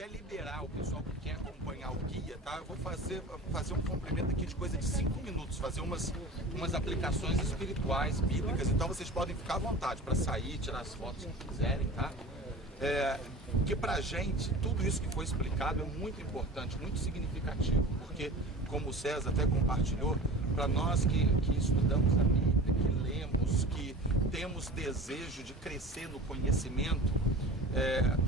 até liberar o pessoal que quer acompanhar o guia, tá? Eu vou fazer um complemento aqui de coisa de 5 minutos, fazer umas aplicações espirituais, bíblicas, então vocês podem ficar à vontade para sair, tirar as fotos que quiserem, tá? Que pra gente, tudo isso que foi explicado é muito importante, muito significativo, porque, como o César até compartilhou, para nós que estudamos a Bíblia, que lemos, que temos desejo de crescer no conhecimento,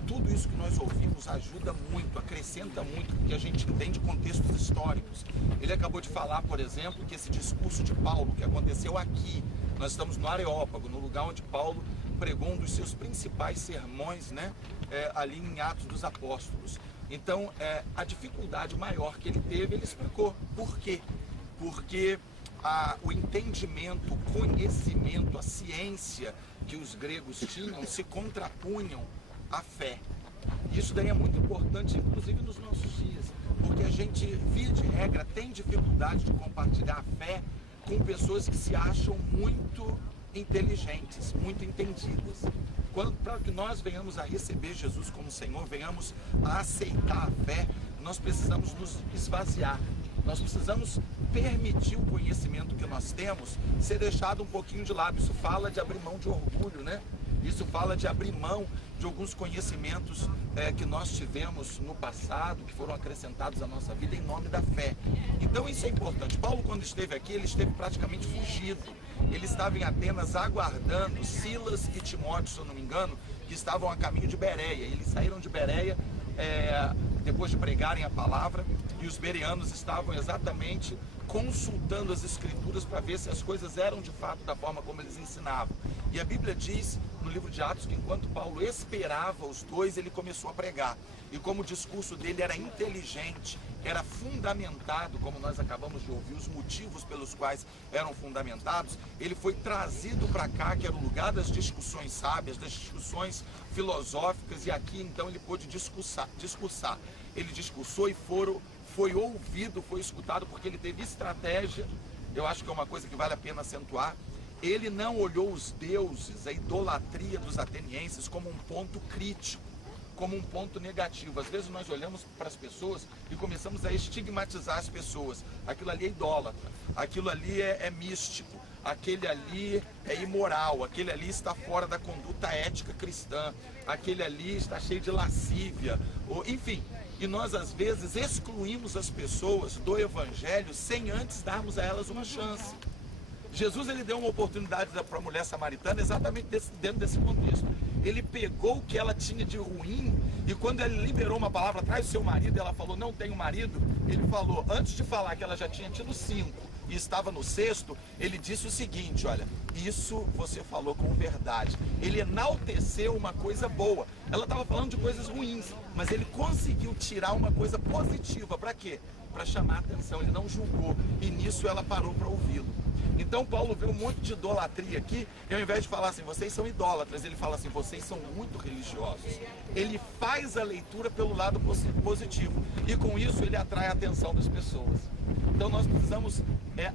tudo isso que nós ouvimos ajuda muito, acrescenta muito, porque a gente entende contextos históricos. Ele acabou de falar, por exemplo, que esse discurso de Paulo, que aconteceu aqui, nós estamos no Areópago, no lugar onde Paulo pregou um dos seus principais sermões, né, ali em Atos dos Apóstolos. Então, a dificuldade maior que ele teve, ele explicou. Por quê? Porque o entendimento, o conhecimento, a ciência que os gregos tinham se contrapunham à fé. Isso daí é muito importante, inclusive nos nossos dias, porque a gente, via de regra, tem dificuldade de compartilhar a fé com pessoas que se acham muito inteligentes, muito entendidas. Para que nós venhamos a receber Jesus como Senhor, venhamos a aceitar a fé, nós precisamos nos esvaziar. Nós precisamos permitir o conhecimento que nós temos ser deixado um pouquinho de lado. Isso fala de abrir mão de orgulho, né? Isso fala de abrir mão de alguns conhecimentos que nós tivemos no passado, que foram acrescentados à nossa vida em nome da fé. Então isso é importante. Paulo, quando esteve aqui, ele esteve praticamente fugido. Ele estava em Atenas aguardando Silas e Timóteo, se eu não me engano, que estavam a caminho de Bereia. Eles saíram de Bereia depois de pregarem a palavra, e os bereanos estavam exatamente consultando as escrituras para ver se as coisas eram de fato da forma como eles ensinavam. E a Bíblia diz no livro de Atos que enquanto Paulo esperava os dois, ele começou a pregar. E como o discurso dele era inteligente, era fundamentado, como nós acabamos de ouvir, os motivos pelos quais eram fundamentados, ele foi trazido para cá, que era o lugar das discussões sábias, das discussões filosóficas, e aqui então ele pôde discursar. Ele discursou e foi ouvido, foi escutado, porque ele teve estratégia. Eu acho que é uma coisa que vale a pena acentuar. Ele não olhou os deuses, a idolatria dos atenienses como um ponto crítico, como um ponto negativo. Às vezes nós olhamos para as pessoas e começamos a estigmatizar as pessoas. Aquilo ali é idólatra, aquilo ali é místico, aquele ali é imoral, aquele ali está fora da conduta ética cristã, aquele ali está cheio de lascívia, enfim. E nós às vezes excluímos as pessoas do evangelho sem antes darmos a elas uma chance. Jesus, ele deu uma oportunidade para a mulher samaritana exatamente dentro desse contexto. Ele pegou o que ela tinha de ruim, e quando ele liberou uma palavra, traz o seu marido, e ela falou, não tenho marido, ele falou, antes de falar que ela já tinha tido 5 e estava no 6º, ele disse o seguinte, olha, isso você falou com verdade. Ele enalteceu uma coisa boa. Ela estava falando de coisas ruins, mas ele conseguiu tirar uma coisa positiva. Para quê? Para chamar a atenção. Ele não julgou, e nisso ela parou para ouvi-lo. Então Paulo vê um monte de idolatria aqui, e ao invés de falar assim, vocês são idólatras, ele fala assim, vocês são muito religiosos. Ele faz a leitura pelo lado positivo, e com isso ele atrai a atenção das pessoas. Então nós precisamos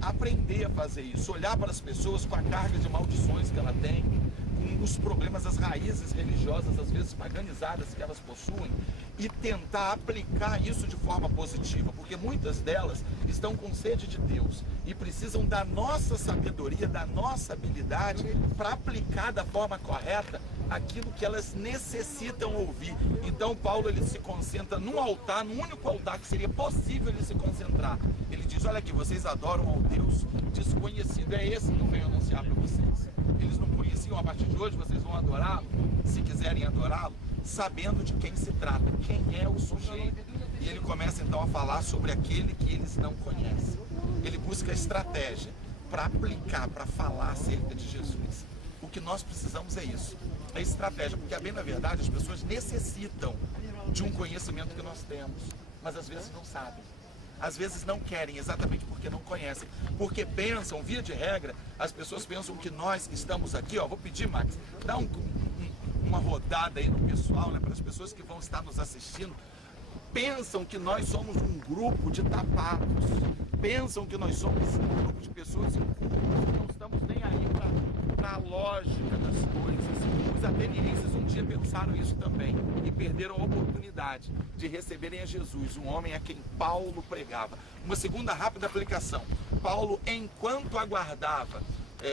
aprender a fazer isso, olhar para as pessoas com a carga de maldições que ela tem, com os problemas, as raízes religiosas, às vezes paganizadas que elas possuem, e tentar aplicar isso de forma positiva, porque muitas delas estão com sede de Deus e precisam da nossa sabedoria, da nossa habilidade para aplicar da forma correta aquilo que elas necessitam ouvir. Então Paulo, ele se concentra num altar, no único altar que seria possível ele se concentrar. Ele diz, olha aqui, vocês adoram ao Deus desconhecido, é esse que eu venho anunciar para vocês. Eles não conheciam, a partir de hoje vocês vão adorá-lo, se quiserem adorá-lo, sabendo de quem se trata, quem é o sujeito. E ele começa então a falar sobre aquele que eles não conhecem. Ele busca estratégia para aplicar, para falar acerca de Jesus. O que nós precisamos é isso, é estratégia, porque bem na verdade as pessoas necessitam de um conhecimento que nós temos, mas às vezes não sabem. Às vezes não querem, exatamente porque não conhecem, porque pensam, via de regra, as pessoas pensam que nós que estamos aqui, vou pedir, Max, dá uma rodada aí no pessoal, né, para as pessoas que vão estar nos assistindo, pensam que nós somos um grupo de tapados, pensam que nós somos um grupo de pessoas incultas, que não estamos nem aí para para a lógica das coisas. Os atenienses um dia pensaram isso também e perderam a oportunidade de receberem a Jesus, um homem a quem Paulo pregava. Uma segunda rápida aplicação. Paulo, enquanto aguardava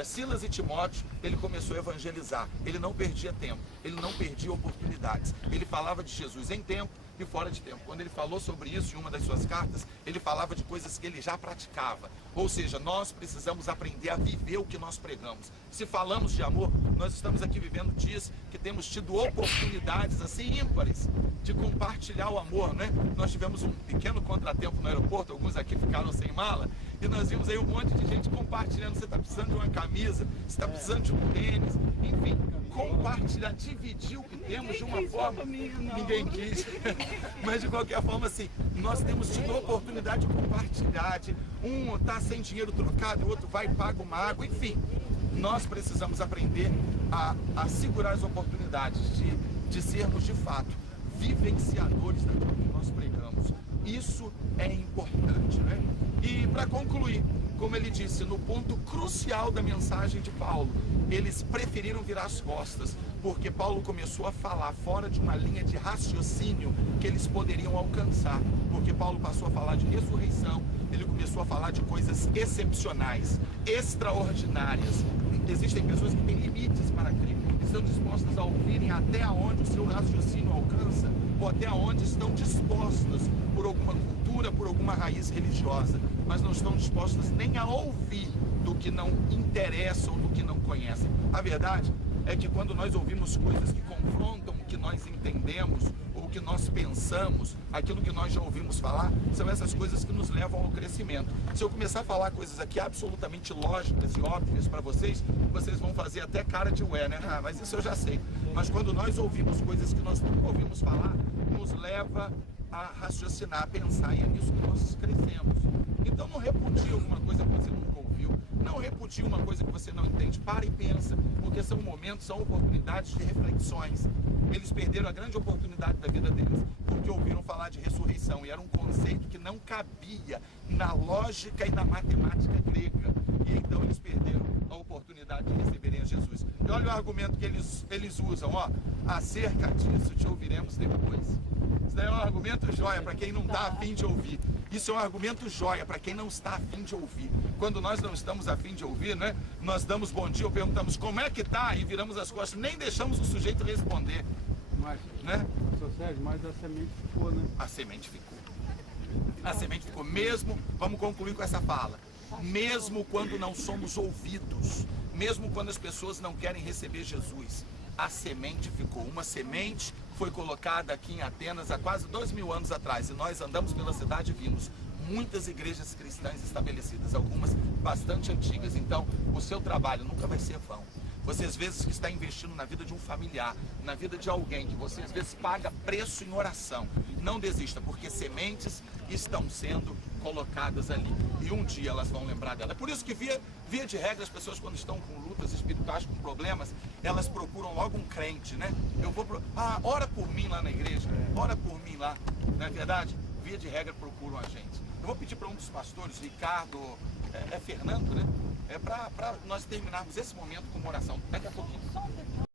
Silas e Timóteo, ele começou a evangelizar. Ele não perdia tempo, ele não perdia oportunidades. Ele falava de Jesus em tempo e fora de tempo. Quando ele falou sobre isso em uma das suas cartas, ele falava de coisas que ele já praticava. Ou seja, nós precisamos aprender a viver o que nós pregamos. Se falamos de amor, nós estamos aqui vivendo dias que temos tido oportunidades assim ímpares de compartilhar o amor, né? Nós tivemos um pequeno contratempo no aeroporto, alguns aqui ficaram sem mala, e nós vimos aí um monte de gente compartilhando. Você está precisando de uma camisa, você está precisando de um tênis, enfim, compartilhar, dividir o que temos de uma forma, ninguém quis, mas de qualquer forma, assim, nós temos tido a oportunidade de compartilhar, de um tá sem dinheiro trocado, o outro vai e paga uma água, enfim, nós precisamos aprender a segurar as oportunidades de sermos de fato vivenciadores daquilo que nós pregamos. Isso é importante, né? E para concluir, como ele disse, no ponto crucial da mensagem de Paulo, eles preferiram virar as costas, porque Paulo começou a falar fora de uma linha de raciocínio que eles poderiam alcançar, porque Paulo passou a falar de ressurreição, ele começou a falar de coisas excepcionais, extraordinárias. Existem pessoas que têm limites para crer, estão dispostas a ouvirem até onde o seu raciocínio alcança, ou até onde estão dispostas por alguma cultura, por alguma raiz religiosa, mas não estão dispostas nem a ouvir do que não interessa ou do que não conhecem. A verdade é que quando nós ouvimos coisas que confrontam o que nós entendemos, ou o que nós pensamos, aquilo que nós já ouvimos falar, são essas coisas que nos levam ao crescimento. Se eu começar a falar coisas aqui absolutamente lógicas e óbvias para vocês, vocês vão fazer até cara de ué, né? Ah, mas isso eu já sei. Mas quando nós ouvimos coisas que nós nunca ouvimos falar, nos leva a raciocinar, a pensar, e é nisso que nós crescemos. Então não repudie alguma coisa que você nunca ouviu, não repudie uma coisa que você não entende, para e pensa, porque são momentos, são oportunidades de reflexões. Eles perderam a grande oportunidade da vida deles, porque ouviram falar de ressurreição, e era um conceito que não cabia na lógica e na matemática grega, e então eles perderam a oportunidade de receberem a Jesus. E olha o argumento que eles usam, ó, acerca disso te ouviremos depois. Isso daí é um argumento joia para quem não está a fim de ouvir. Isso é um argumento joia para quem não está a fim de ouvir. Quando nós não estamos a fim de ouvir, né? Nós damos bom dia ou perguntamos como é que tá e viramos as costas, nem deixamos o sujeito responder. Mas, né? Sr. Sérgio, mas a semente ficou, né? A semente ficou. A semente ficou. Mesmo, vamos concluir com essa fala, mesmo quando não somos ouvidos, mesmo quando as pessoas não querem receber Jesus, a semente ficou. Uma semente foi colocada aqui em Atenas há quase 2000 anos atrás, e nós andamos pela cidade e vimos muitas igrejas cristãs estabelecidas, algumas bastante antigas. Então o seu trabalho nunca vai ser vão. Você às vezes que está investindo na vida de um familiar, na vida de alguém que você às vezes paga preço em oração, não desista, porque sementes estão sendo colocadas ali e um dia elas vão lembrar dela. É por isso que via de regra as pessoas, quando estão com lutas espirituais, com problemas, elas procuram logo um crente, né? Ora por mim lá na igreja, ora por mim lá, não é verdade? Via de regra procuram a gente. Eu vou pedir para um dos pastores, Ricardo, Fernando, né? Para nós terminarmos esse momento com uma oração. Daqui a pouquinho.